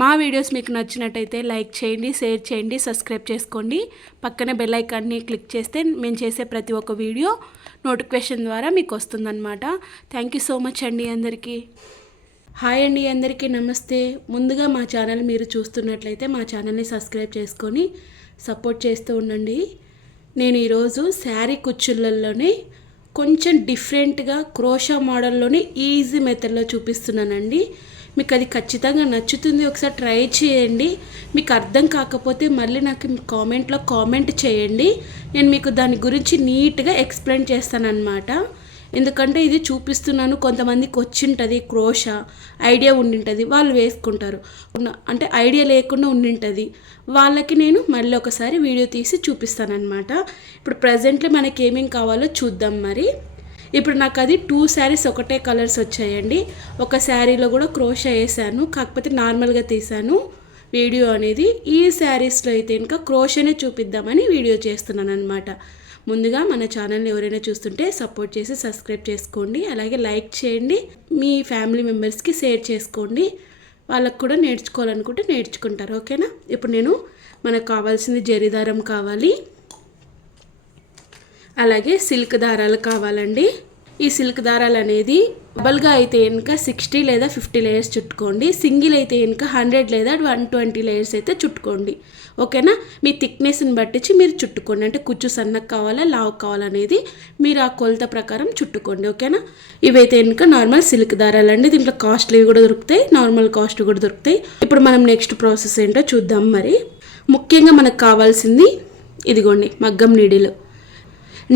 మా వీడియోస్ మీకు నచ్చినట్టయితే లైక్ చేయండి, షేర్ చేయండి, సబ్స్క్రైబ్ చేసుకోండి. పక్కనే బెల్ ఐకాన్ని క్లిక్ చేస్తే మేము చేసే ప్రతి ఒక్క వీడియో నోటిఫికేషన్ ద్వారా మీకు వస్తుందన్నమాట. థ్యాంక్ యూ సో మచ్ అండి అందరికీ. హాయ్ అండి అందరికీ నమస్తే. ముందుగా మా ఛానల్ మీరు చూస్తున్నట్లయితే మా ఛానల్ని సబ్స్క్రైబ్ చేసుకొని సపోర్ట్ చేస్తూ ఉండండి. నేను ఈరోజు శారీ కుచ్చుళ్ళల్లోనే కొంచెం డిఫరెంట్గా క్రోషా మోడల్లోనే ఈజీ మెథడ్లో చూపిస్తున్నానండి. మీకు అది ఖచ్చితంగా నచ్చుతుంది. ఒకసారి ట్రై చేయండి. మీకు అర్థం కాకపోతే మళ్ళీ నాకు కామెంట్లో కామెంట్ చేయండి. నేను మీకు దాని గురించి నీట్గా ఎక్స్ప్లెయిన్ చేస్తానన్నమాట. ఎందుకంటే ఇది చూపిస్తున్నాను, కొంతమందికి వచ్చింటుంది క్రోషా ఐడియా ఉండింటుంది, వాళ్ళు వేసుకుంటారు. అంటే ఐడియా లేకుండా ఉండింటుంది, వాళ్ళకి నేను మళ్ళీ ఒకసారి వీడియో తీసి చూపిస్తానన్నమాట. ఇప్పుడు ప్రజెంట్లీ మనకి ఏమేమి కావాలో చూద్దాం. మరి ఇప్పుడు నాకు అది 2 శారీస్ ఒకటే కలర్స్ వచ్చాయండి. ఒక శారీలో కూడా క్రోషా వేసాను, కాకపోతే నార్మల్గా తీసాను వీడియో అనేది. ఈ శారీస్లో అయితే ఇంకా క్రోషానే చూపిద్దామని వీడియో చేస్తున్నాను అనమాట. ముందుగా మన ఛానల్ని ఎవరైనా చూస్తుంటే సపోర్ట్ చేసి సబ్స్క్రైబ్ చేసుకోండి. అలాగే లైక్ చేయండి, మీ ఫ్యామిలీ మెంబర్స్కి షేర్ చేసుకోండి. వాళ్ళకు కూడా నేర్చుకోవాలనుకుంటే నేర్చుకుంటారు. ఓకేనా? ఇప్పుడు నేను మనకు కావాల్సింది జరీదారం కావాలి, అలాగే సిల్క్ దారాలు కావాలండి. ఈ సిల్క్ దారాలు అనేది డబల్గా అయితే కనుక 60 లేదా 50 లేయర్స్ చుట్టుకోండి. సింగిల్ అయితే కనుక 100 లేదా 120 లేయర్స్ అయితే చుట్టుకోండి. ఓకేనా? మీ థిక్నెస్ని బట్టించి మీరు చుట్టుకోండి. అంటే కుచ్చు సన్నకు కావాలా లావు కావాలనేది మీరు ఆ కొలత ప్రకారం చుట్టుకోండి. ఓకేనా? ఇవైతే కనుక నార్మల్ సిల్క్ దారాలండి. దీంట్లో కాస్ట్లీ కూడా దొరుకుతాయి, నార్మల్ కాస్ట్ కూడా దొరుకుతాయి. ఇప్పుడు మనం నెక్స్ట్ ప్రాసెస్ ఏంటో చూద్దాం. మరి ముఖ్యంగా మనకు కావాల్సింది ఇదిగోండి మగ్గం నీడిలు.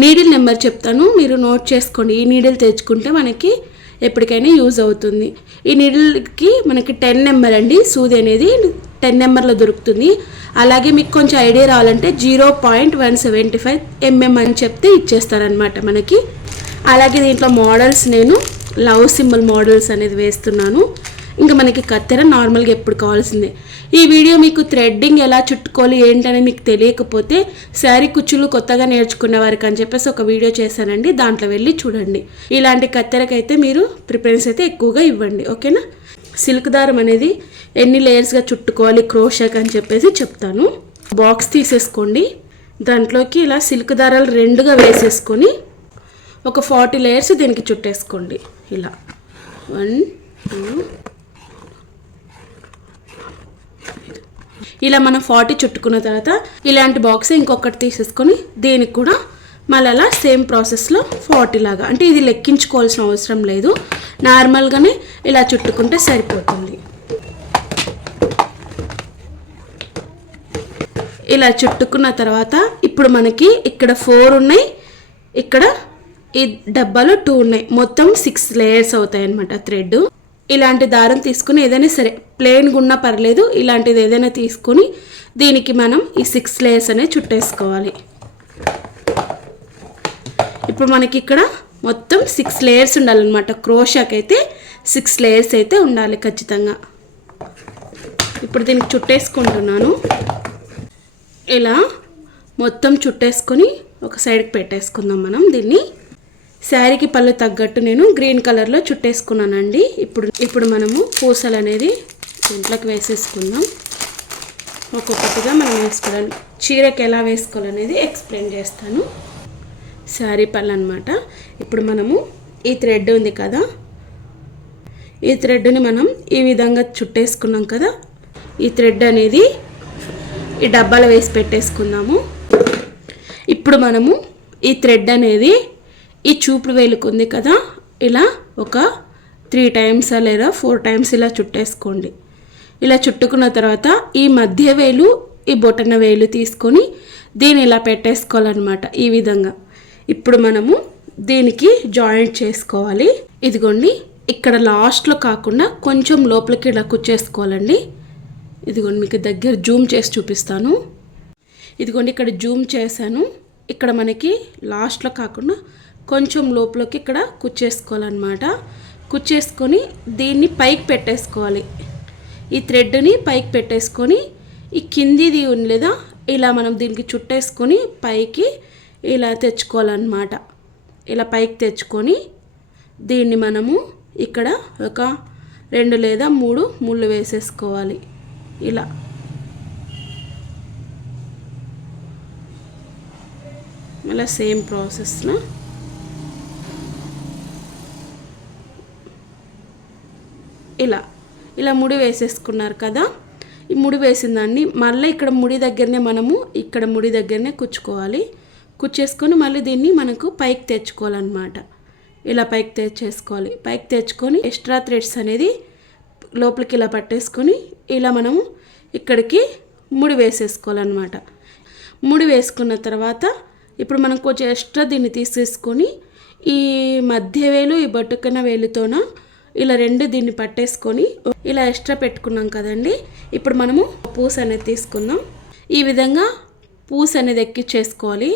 నీడిల్ నెంబర్ చెప్తాను, మీరు నోట్ చేసుకోండి. ఈ నీడిల్ తెచ్చుకుంటే మనకి ఎప్పటికైనా యూజ్ అవుతుంది. ఈ నీడిల్కి మనకి 10 నెంబర్ అండి. సూది అనేది 10 నెంబర్లో దొరుకుతుంది. అలాగే మీకు కొంచెం ఐడియా రావాలంటే 0.175 mm అని చెప్తే ఇచ్చేస్తారనమాట మనకి. అలాగే దీంట్లో మోడల్స్ నేను లవ్ సింబల్ మోడల్స్ అనేది వేస్తున్నాను. ఇంకా మనకి కత్తెర నార్మల్గా ఎప్పుడు కావాల్సిందే. ఈ వీడియో మీకు థ్రెడ్డింగ్ ఎలా చుట్టుకోవాలి ఏంటని మీకు తెలియకపోతే శారీ కుచ్చులు కొత్తగా నేర్చుకునే వారికి అని చెప్పేసి ఒక వీడియో చేశానండి, దాంట్లో వెళ్ళి చూడండి. ఇలాంటి కత్తెరకైతే మీరు ప్రిఫరెన్స్ అయితే ఎక్కువగా ఇవ్వండి. ఓకేనా? సిల్క్ దారం అనేది ఎన్ని లేయర్స్గా చుట్టుకోవాలి క్రోషాక్ అని చెప్పేసి చెప్తాను. బాక్స్ తీసేసుకోండి, దాంట్లోకి ఇలా సిల్క్ దారాలు 2గా వేసేసుకొని ఒక 40 లేయర్స్ దీనికి చుట్టేసుకోండి. ఇలా 1 2 ఇలా మనం 40 చుట్టుకున్న తర్వాత ఇలాంటి బాక్స్ ఇంకొకటి తీసేసుకొని దీనికి కూడా మళ్ళీ అలా సేమ్ ప్రాసెస్లో 40 లాగా, అంటే ఇది లెక్కించుకోవాల్సిన అవసరం లేదు, నార్మల్గానే ఇలా చుట్టుకుంటే సరిపోతుంది. ఇలా చుట్టుకున్న తర్వాత ఇప్పుడు మనకి ఇక్కడ 4 ఉన్నాయి, ఇక్కడ ఈ డబ్బాలో 2 ఉన్నాయి, మొత్తం 6 లేయర్స్ అవుతాయి అన్నమాట థ్రెడ్. ఇలాంటి దారం తీసుకుని ఏదైనా సరే ప్లెయిన్గా ఉన్నా పర్లేదు, ఇలాంటిది ఏదైనా తీసుకొని దీనికి మనం ఈ 6 లేయర్స్ అనేవి చుట్టేసుకోవాలి. ఇప్పుడు మనకి ఇక్కడ మొత్తం 6 లేయర్స్ ఉండాలన్నమాట. క్రోషాకి అయితే 6 లేయర్స్ అయితే ఉండాలి ఖచ్చితంగా. ఇప్పుడు దీనికి చుట్టేసుకుంటున్నాను. ఇలా మొత్తం చుట్టేసుకొని ఒక సైడ్కి పెట్టేసుకుందాం మనం. దీన్ని శారీకి పళ్ళు తగ్గట్టు నేను గ్రీన్ కలర్లో చుట్టేసుకున్నానండి. ఇప్పుడు మనము పూసలు అనేది దీంట్లోకి వేసేసుకుందాం. ఒక్కొక్కటిగా మనం వేసుకోవాలి. చీరకి ఎలా వేసుకోవాలనేది ఎక్స్ప్లెయిన్ చేస్తాను. శారీ పళ్ళు అనమాట. ఇప్పుడు మనము ఈ థ్రెడ్ ఉంది కదా, ఈ థ్రెడ్ని మనం ఈ విధంగా చుట్టేసుకున్నాం కదా, ఈ థ్రెడ్ అనేది ఈ డబ్బాలో వేసి పెట్టేసుకుందాము. ఇప్పుడు మనము ఈ థ్రెడ్ అనేది ఈ చూపుడు వేలుకు ఉంది కదా, ఇలా ఒక 3 టైమ్స్ లేదా 4 టైమ్స్ ఇలా చుట్టేసుకోండి. ఇలా చుట్టుకున్న తర్వాత ఈ మధ్య వేలు ఈ బొటన వేలు తీసుకొని దీన్ని ఇలా పెట్టేసుకోవాలన్నమాట ఈ విధంగా. ఇప్పుడు మనము దీనికి జాయింట్ చేసుకోవాలి. ఇదిగోండి ఇక్కడ లాస్ట్లో కాకుండా కొంచెం లోపలికి ఇలా కుచ్చేసుకోవాలండి. ఇదిగోండి మీకు దగ్గర జూమ్ చేసి చూపిస్తాను. ఇదిగోండి ఇక్కడ జూమ్ చేశాను. ఇక్కడ మనకి లాస్ట్లో కాకుండా కొంచెం లోపలికి ఇక్కడ కుచ్చేసుకోవాలన్నమాట. కుచ్చేసుకొని దీన్ని పైకి పెట్టేసుకోవాలి. ఈ థ్రెడ్ని పైకి పెట్టేసుకొని ఈ కిందిది ఉంది లేదా ఇలా మనం దీనికి చుట్టేసుకొని పైకి ఇలా తెచ్చుకోవాలన్నమాట. ఇలా పైకి తెచ్చుకొని దీన్ని మనము ఇక్కడ ఒక 2 లేదా 3 ముళ్ళు వేసేసుకోవాలి. ఇలా మళ్ళీ సేమ్ ప్రాసెస్లో ఇలా ముడి వేసేసుకున్నారు కదా. ఈ ముడి వేసిన దాన్ని మళ్ళీ ఇక్కడ ముడి దగ్గరనే ఇక్కడ ముడి దగ్గరనే కుచ్చుకోవాలి. కుచ్చేసుకొని మళ్ళీ దీన్ని మనకు పైకి తెచ్చుకోవాలన్నమాట. ఇలా పైకి తెచ్చేసుకోవాలి. పైకి తెచ్చుకొని ఎక్స్ట్రా థ్రెడ్స్ అనేది లోపలికి ఇలా పట్టేసుకొని ఇలా మనము ఇక్కడికి ముడి వేసేసుకోవాలన్నమాట. ముడి వేసుకున్న తర్వాత ఇప్పుడు మనం కొంచెం ఎక్స్ట్రా దీన్ని తీసేసుకొని ఈ మధ్య వేలు ఈ బొట్టుకన్న వేలుతోన ఇలా రెండు దీన్ని పట్టేసుకొని ఇలా ఎక్స్ట్రా పెట్టుకున్నాం కదండి. ఇప్పుడు మనము పూస అనేది తీసుకుందాం. ఈ విధంగా పూస అనేది ఎక్కించేసుకోవాలి.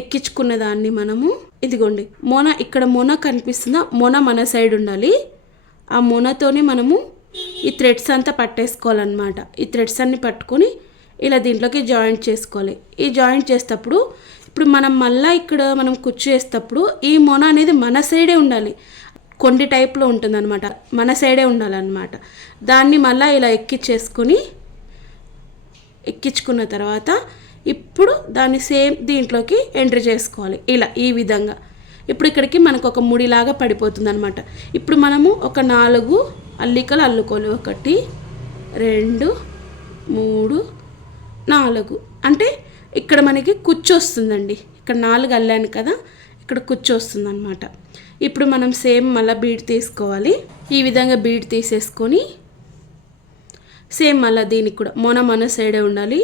ఎక్కించుకున్న దాన్ని మనము ఇదిగోండి ఇక్కడ మొన కనిపిస్తుందా, మొన మన సైడ్ ఉండాలి. ఆ మొనతోనే మనము ఈ థ్రెడ్స్ అంతా పట్టేసుకోవాలన్నమాట. ఈ థ్రెడ్స్ అన్ని పట్టుకొని ఇలా దీంట్లోకి జాయింట్ చేసుకోవాలి. ఈ జాయింట్ చేసేటప్పుడు ఇప్పుడు మనం మళ్ళీ ఇక్కడ మనం కుచ్చు వేసేటప్పుడు ఈ మొన అనేది మన సైడే ఉండాలి. కొండి టైప్లో ఉంటుందన్నమాట, మన సైడే ఉండాలన్నమాట. దాన్ని మళ్ళీ ఇలా ఎక్కించుకున్న తర్వాత ఇప్పుడు దాన్ని సేమ్ దీంట్లోకి ఎంట్రీ చేసుకోవాలి. ఈ విధంగా ఇప్పుడు ఇక్కడికి మనకు ఒక ముడిలాగా పడిపోతుంది అనమాట. ఇప్పుడు మనము ఒక 4 అల్లికలు అల్లుకోవాలి. 1 2 3 4 అంటే ఇక్కడ మనకి కుచ్చు వస్తుందండి. ఇక్కడ 4 అల్లాను కదా, ఇక్కడ కుచ్చు వస్తుంది అనమాట. ఇప్పుడు మనం సేమ్ మళ్ళీ బీడ్ తీసుకోవాలి. ఈ విధంగా బీడ్ తీసేసుకొని సేమ్ మళ్ళీ దీనికి కూడా మన సైడే ఉండాలి.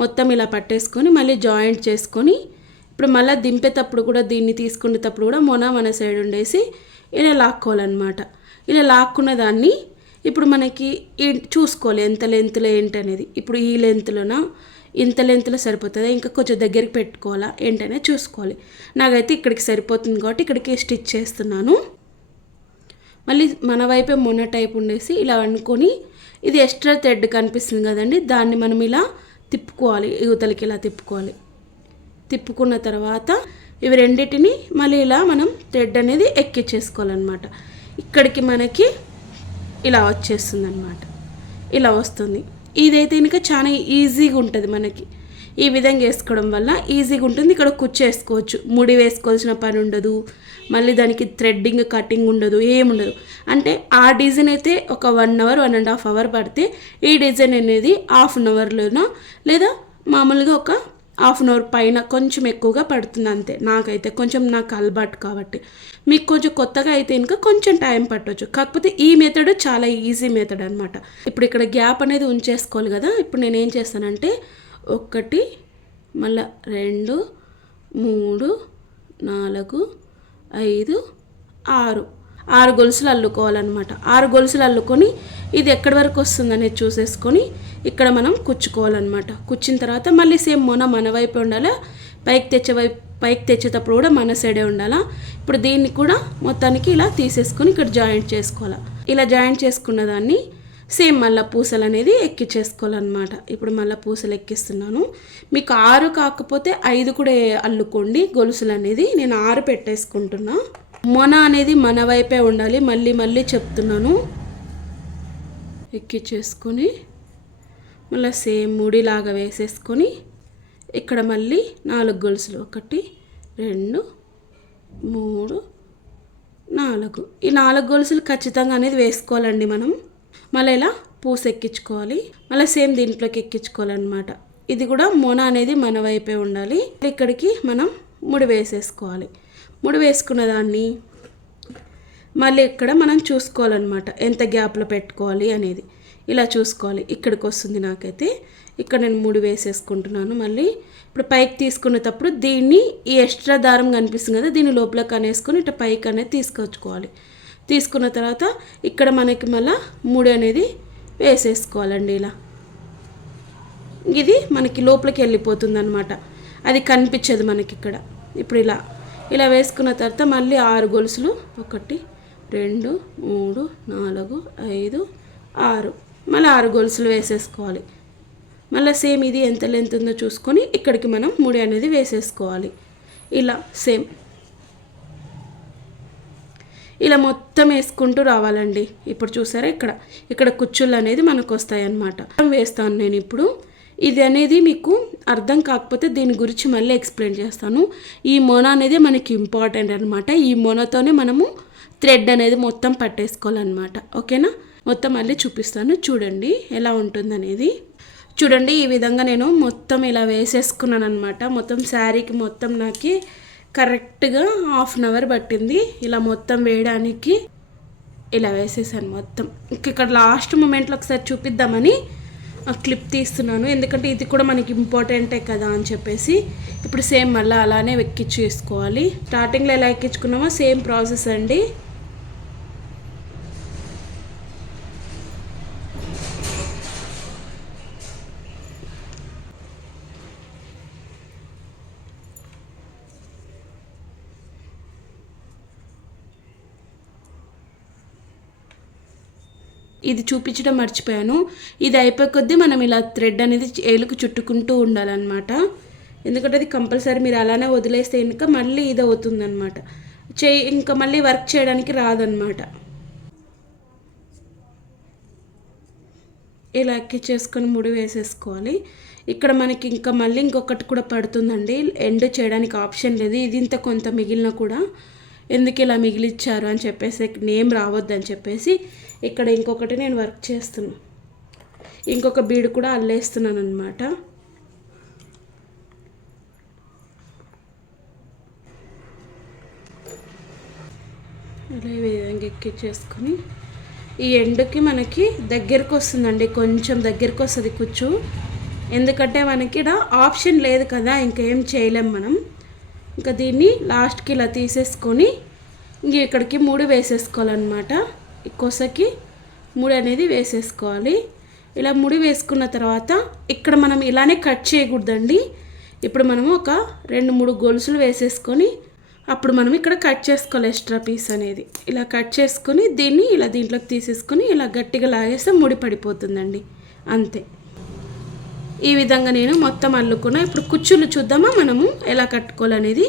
మొత్తం ఇలా పట్టేసుకొని మళ్ళీ జాయింట్ చేసుకొని ఇప్పుడు మళ్ళీ దింపేటప్పుడు కూడా దీన్ని తీసుకునేటప్పుడు కూడా మన సైడ్ ఉండేసి ఇలా లాక్కోవాలన్నమాట. ఇలా లాక్కున్న దాన్ని ఇప్పుడు మనకి చూసుకోవాలి ఎంత లెంత్లో ఏంటనేది. ఇప్పుడు ఈ లెంత్లోనా ఇంత లెంత్లో సరిపోతుందా, ఇంకా కొంచెం దగ్గరికి పెట్టుకోవాలా ఏంటనే చూసుకోవాలి. నాకైతే ఇక్కడికి సరిపోతుంది కాబట్టి ఇక్కడికి స్టిచ్ చేస్తున్నాను. మళ్ళీ మన వైపే మొన్న టైప్ ఉండేసి ఇలా అనుకొని ఇది ఎక్స్ట్రా థ్రెడ్ కనిపిస్తుంది కదండి, దాన్ని మనం ఇలా తిప్పుకోవాలి. యువతలకి ఇలా తిప్పుకోవాలి. తిప్పుకున్న తర్వాత ఇవి రెండింటిని మళ్ళీ ఇలా మనం థ్రెడ్ అనేది ఎక్కించేసుకోవాలన్నమాట. ఇక్కడికి మనకి ఇలా వచ్చేస్తుంది అన్నమాట. ఇలా వస్తుంది. ఇదైతే ఇంకా చాలా ఈజీగా ఉంటుంది మనకి. ఈ విధంగా వేసుకోవడం వల్ల ఈజీగా ఉంటుంది. ఇక్కడ కుచ్చు వేసుకోవచ్చు, ముడి వేసుకోవాల్సిన పని ఉండదు. మళ్ళీ దానికి థ్రెడ్డింగ్ కటింగ్ ఉండదు, ఏముండదు. అంటే ఆ డిజైన్ అయితే ఒక 1 అవర్ 1.5 అవర్ పడితే ఈ డిజైన్ అనేది 1/2 అవర్లోనో లేదా మామూలుగా ఒక 1/2 అవర్ పైన కొంచెం ఎక్కువగా పడుతుంది అంతే. నాకైతే కొంచెం నాకు అలవాటు కాబట్టి. మీకు కొంచెం కొత్తగా అయితే ఇంకా కొంచెం టైం పట్టవచ్చు. కాకపోతే ఈ మెథడ్ చాలా ఈజీ మెథడ్ అనమాట. ఇప్పుడు ఇక్కడ గ్యాప్ అనేది ఉంచేసుకోవాలి కదా. ఇప్పుడు నేను ఏం చేస్తానంటే 1 మళ్ళీ 2 3 4 5 6 గొలుసులు అల్లుకోవాలన్నమాట. 6 గొలుసులు అల్లుకొని ఇది ఎక్కడి వరకు వస్తుందనేది చూసేసుకొని ఇక్కడ మనం కుచ్చుకోవాలన్నమాట. కుచ్చిన తర్వాత మళ్ళీ సేమ్ మన వైపు ఉండాలా, పైకి తెచ్చేటప్పుడు కూడా మన సైడే ఉండాలా. ఇప్పుడు దీన్ని కూడా మొత్తానికి ఇలా తీసేసుకొని ఇక్కడ జాయింట్ చేసుకోవాలి. ఇలా జాయింట్ చేసుకున్న దాన్ని సేమ్ మళ్ళీ పూసలు అనేది ఎక్కించేసుకోవాలన్నమాట. ఇప్పుడు మళ్ళీ పూసలు ఎక్కిస్తున్నాను. మీకు 6 కాకపోతే 5 కూడా అల్లుకోండి గొలుసులు అనేది. నేను 6 పెట్టేసుకుంటున్నా. మొన అనేది మన వైపే ఉండాలి. మళ్ళీ చెప్తున్నాను. ఎక్కించేసుకొని మళ్ళీ సేమ్ ముడిలాగా వేసేసుకొని ఇక్కడ మళ్ళీ 4 గొలుసులు 1 2 3 4 ఈ 4 గొలుసులు ఖచ్చితంగా అనేది వేసుకోవాలండి మనం. మళ్ళీ ఇలా పూస ఎక్కించుకోవాలి. మళ్ళీ సేమ్ దీంట్లోకి ఎక్కించుకోవాలన్నమాట. ఇది కూడా మొన అనేది మన వైపే ఉండాలి. ఇక్కడికి మనం ముడి వేసేసుకోవాలి. ముడి వేసుకున్న దాన్ని మళ్ళీ ఇక్కడ మనం చూసుకోవాలన్నమాట, ఎంత గ్యాప్లో పెట్టుకోవాలి అనేది. ఇలా చూసుకోవాలి. ఇక్కడికి వస్తుంది నాకైతే. ఇక్కడ నేను ముడి వేసేసుకుంటున్నాను. మళ్ళీ ఇప్పుడు పైకి తీసుకునేటప్పుడు దీన్ని ఈ ఎక్స్ట్రా దారం కనిపిస్తుంది కదా, దీన్ని లోపలికి అనేసుకొని ఇట్లా పైకి అనేది తీసుకొచ్చుకోవాలి. తీసుకున్న తర్వాత ఇక్కడ మనకి మళ్ళీ ముడి అనేది వేసేసుకోవాలండి. ఇలా ఇది మనకి లోపలికి వెళ్ళిపోతుంది అనమాట, అది కనిపించదు మనకి ఇక్కడ. ఇప్పుడు ఇలా వేసుకున్న తర్వాత మళ్ళీ 6 గొలుసులు 1 2 3 4 5 6 మళ్ళీ 6 గొలుసులు వేసేసుకోవాలి. మళ్ళీ సేమ్ ఇది ఎంత లెంత్ ఉందో చూసుకొని ఇక్కడికి మనం ముడి అనేది వేసేసుకోవాలి. ఇలా సేమ్ ఇలా మొత్తం వేసుకుంటూ రావాలండి. ఇప్పుడు చూసారా ఇక్కడ కుచ్చుళ్ళు అనేది మనకు వస్తాయి అన్నమాట. వేస్తాను నేను ఇప్పుడు. ఇది అనేది మీకు అర్థం కాకపోతే దీని గురించి మళ్ళీ ఎక్స్ప్లెయిన్ చేస్తాను. ఈ మొన అనేది మనకి ఇంపార్టెంట్ అనమాట. ఈ మొనతోనే మనము థ్రెడ్ అనేది మొత్తం పట్టేసుకోవాలన్నమాట. ఓకేనా? మొత్తం మళ్ళీ చూపిస్తాను చూడండి ఎలా ఉంటుందనేది. చూడండి ఈ విధంగా నేను మొత్తం ఇలా వేసేసుకున్నాను అనమాట. మొత్తం శారీకి మొత్తం నాకు కరెక్ట్గా 1/2 అవర్ పట్టింది ఇలా మొత్తం వేయడానికి. ఇలా వేసేసాను మొత్తం. ఇక్కడ లాస్ట్ మూమెంట్లో ఒకసారి చూపిద్దామని క్లిప్ తీస్తున్నాను, ఎందుకంటే ఇది కూడా మనకి ఇంపార్టెంటే కదా అని చెప్పేసి. ఇప్పుడు సేమ్ మళ్ళీ అలానే ఎక్కించేసుకోవాలి. స్టార్టింగ్లో ఎలా ఎక్కించుకున్నామో సేమ్ ప్రాసెస్ అండి. ఇది చూపించడం మర్చిపోయాను. ఇది అయిపోయే కొద్దీ మనం ఇలా థ్రెడ్ అనేది ఏలుకు చుట్టుకుంటూ ఉండాలన్నమాట. ఎందుకంటే అది కంపల్సరీ మీరు అలానే వదిలేస్తే ఇంకా మళ్ళీ ఇది అవుతుందన్నమాట. ఇంకా మళ్ళీ వర్క్ చేయడానికి రాదన్నమాట. ఇలా ఎక్కించేసుకొని ముడి వేసేసుకోవాలి. ఇక్కడ మనకి ఇంకా మళ్ళీ ఇంకొకటి కూడా పడుతుందండి. ఎండ్ చేయడానికి ఆప్షన్ లేదు. ఇది ఇంత కొంత మిగిలిన కూడా ఎందుకు ఇలా మిగిలిచ్చారు అని చెప్పేసి నేమ్ రావద్దని చెప్పేసి ఇక్కడ ఇంకొకటి నేను వర్క్ చేస్తున్నాను. ఇంకొక బీడు కూడా అల్లేస్తున్నాను అనమాట. ఇలా ఈ విధంగా ఎక్కించేసుకొని ఈ ఎండుకి మనకి దగ్గరకు వస్తుందండి, కొంచెం దగ్గరకు వస్తుంది కుచ్చు. ఎందుకంటే మనకి ఇక్కడ ఆప్షన్ లేదు కదా, ఇంకేం చేయలేం మనం. ఇంకా దీన్ని లాస్ట్కి ఇలా తీసేసుకొని ఇంక ఇక్కడికి 3 వేసేసుకోవాలన్నమాట. ఈ కొసకి 3 అనేది వేసేసుకోవాలి. ఇలా 3 వేసుకున్న తర్వాత ఇక్కడ మనం ఇలానే కట్ చేయకూడదండి. ఇప్పుడు మనము ఒక 2-3 గొలుసులు వేసేసుకొని అప్పుడు మనం ఇక్కడ కట్ చేసుకోవాలి ఎక్స్ట్రా పీస్ అనేది. ఇలా కట్ చేసుకొని దీన్ని ఇలా దీంట్లోకి తీసేసుకొని ఇలా గట్టిగా లాగేస్తే ముడి పడిపోతుందండి, అంతే. ఈ విధంగా నేను మొత్తం అల్లుకున్నా. ఇప్పుడు కుచ్చులు చూద్దామా మనము ఎలా కట్టుకోవాలనేది.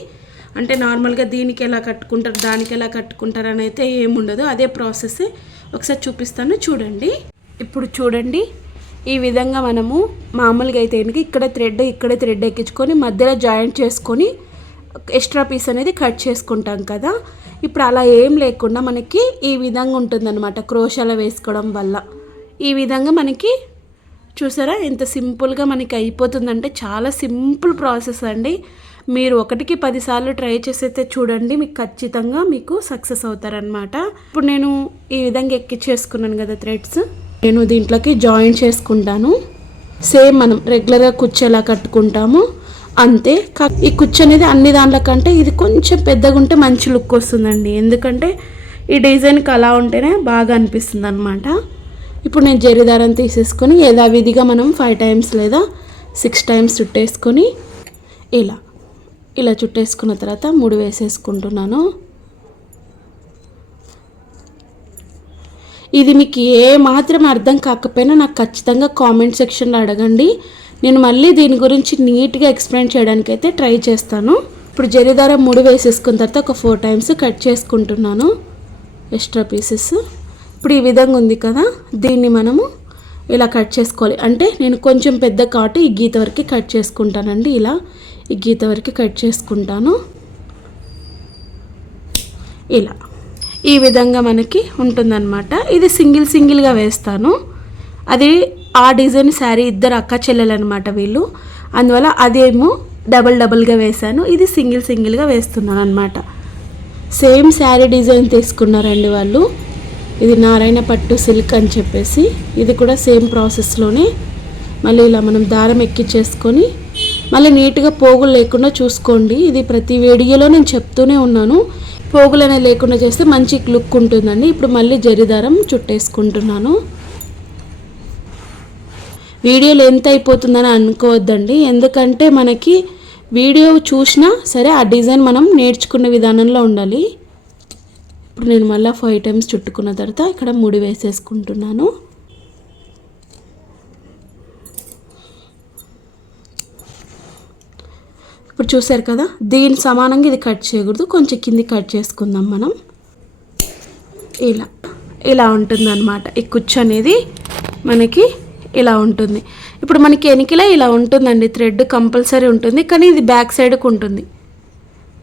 అంటే నార్మల్గా దీనికి ఎలా కట్టుకుంటారు, దానికి ఎలా కట్టుకుంటారు అని అయితే ఏముండదు, అదే ప్రాసెస్ ఒకసారి చూపిస్తాను చూడండి. ఇప్పుడు చూడండి ఈ విధంగా మనము మామూలుగా అయితే ఇక్కడ థ్రెడ్ ఎక్కించుకొని మధ్యలో జాయింట్ చేసుకొని ఎక్స్ట్రా పీస్ అనేది కట్ చేసుకుంటాం కదా. ఇప్పుడు అలా ఏం లేకుండా మనకి ఈ విధంగా ఉంటుందన్నమాట క్రోషాలో వేసుకోవడం వల్ల. ఈ విధంగా మనకి చూసారా ఎంత సింపుల్గా మనకి అయిపోతుందంటే చాలా సింపుల్ ప్రాసెస్ అండి. మీరు 1కి 10 సార్లు ట్రై చేసైతే చూడండి, మీకు ఖచ్చితంగా మీకు సక్సెస్ అవుతారనమాట. ఇప్పుడు నేను ఈ విధంగా ఎక్కించేసుకున్నాను కదా థ్రెడ్స్, నేను దీంట్లోకి జాయిన్ చేసుకుంటాను. సేమ్ మనం రెగ్యులర్గా కుచ్చు ఎలా కట్టుకుంటామో అంతే. ఈ కుచ్చు అనేది అన్ని దాంట్లో కంటే ఇది కొంచెం పెద్దగా ఉంటే మంచి లుక్ వస్తుందండి, ఎందుకంటే ఈ డిజైన్కి అలా ఉంటేనే బాగా అనిపిస్తుంది అనమాట. ఇప్పుడు నేను జరీ దారం తీసేసుకొని యథావిధిగా మనం 5 టైమ్స్ లేదా 6 టైమ్స్ చుట్టేసుకొని ఇలా చుట్టేసుకున్న తర్వాత 3 వేసేసుకుంటున్నాను. ఇది మీకు ఏ మాత్రం అర్థం కాకపోయినా నాకు ఖచ్చితంగా కామెంట్ సెక్షన్లో అడగండి, నేను మళ్ళీ దీని గురించి నీట్గా ఎక్స్ప్లెయిన్ చేయడానికి అయితే ట్రై చేస్తాను. ఇప్పుడు జరీ దారం 3 వేసేసుకున్న తర్వాత ఒక 4 టైమ్స్ కట్ చేసుకుంటున్నాను ఎక్స్ట్రా పీసెస్. ఇప్పుడు ఈ విధంగా ఉంది కదా, దీన్ని మనము ఇలా కట్ చేసుకోవాలి. అంటే నేను కొంచెం పెద్ద కాటు ఈ గీత వరకు కట్ చేసుకుంటానండి. ఇలా ఈ గీత వరకు కట్ చేసుకుంటాను. ఇలా ఈ విధంగా మనకి ఉంటుందన్నమాట. ఇది సింగిల్గా వేస్తాను. అది ఆ డిజైన్ శారీ ఇద్దరు అక్క చెల్లెలు అనమాట వీళ్ళు, అందువల్ల అదేమో డబల్గా వేశాను. ఇది సింగిల్గా వేస్తున్నాను అనమాట. సేమ్ శారీ డిజైన్ తీసుకున్నారండి వాళ్ళు. ఇది నారాయణ పట్టు సిల్క్ అని చెప్పేసి, ఇది కూడా సేమ్ ప్రాసెస్లోనే మళ్ళీ ఇలా మనం దారం ఎక్కించేసుకొని మళ్ళీ నీట్గా పోగులు లేకుండా చూసుకోండి. ఇది ప్రతి వీడియోలో నేను చెప్తూనే ఉన్నాను, పోగులు అనేది లేకుండా చేస్తే మంచి లుక్ ఉంటుందండి. ఇప్పుడు మళ్ళీ జరీ దారం చుట్టేసుకుంటున్నాను. వీడియోలు ఎంత అయిపోతుందని అనుకోవద్దండి, ఎందుకంటే మనకి వీడియో చూసినా సరే ఆ డిజైన్ మనం నేర్చుకునే విధానంలో ఉండాలి. ఇప్పుడు నేను మళ్ళీ 5 టైమ్స్ చుట్టుకున్న తర్వాత ఇక్కడ 3 వేసేసుకుంటున్నాను. ఇప్పుడు చూసారు కదా, దీని సమానంగా ఇది కట్ చేయకూడదు, కొంచెం కింది కట్ చేసుకుందాం మనం. ఇలా ఉంటుందన్నమాట. ఈ కుచ్చు అనేది మనకి ఇలా ఉంటుంది. ఇప్పుడు మనకి ఎనికిలా ఇలా ఉంటుందండి, థ్రెడ్ కంపల్సరీ ఉంటుంది, కానీ ఇది బ్యాక్ సైడ్కి ఉంటుంది.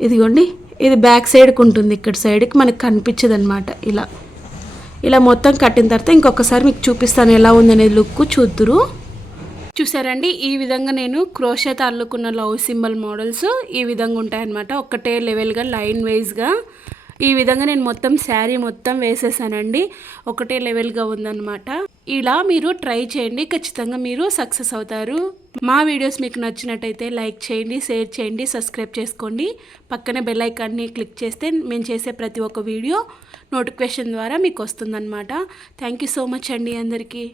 ఇదిగోండి, ఇది బ్యాక్ సైడ్కి ఉంటుంది, ఇక్కడ సైడ్కి మనకు కనిపించదు అనమాట. ఇలా మొత్తం కట్టిన తర్వాత ఇంకొకసారి మీకు చూపిస్తాను ఎలా ఉందనేది లుక్ చూద్దురు. చూసారండి, ఈ విధంగా నేను క్రోషేతో అల్లుకున్న లవ్ సింబల్ మోడల్స్ ఈ విధంగా ఉంటాయన్నమాట. ఒకటే లెవెల్గా లైన్ వైజ్గా ఈ విధంగా నేను మొత్తం శారీ మొత్తం వేసేసానండి. ఒకటే లెవెల్గా ఉందన్నమాట. ఇలా మీరు ట్రై చేయండి, ఖచ్చితంగా మీరు సక్సెస్ అవుతారు. మా వీడియోస్ మీకు నచ్చినట్టయితే లైక్ చేయండి, షేర్ చేయండి, సబ్స్క్రైబ్ చేసుకోండి. పక్కనే బెల్ ఐకాన్ని క్లిక్ చేస్తే మేము చేసే ప్రతి ఒక్క వీడియో నోటిఫికేషన్ ద్వారా మీకు వస్తుందన్నమాట. థ్యాంక్ యూ సో మచ్ అండి అందరికీ.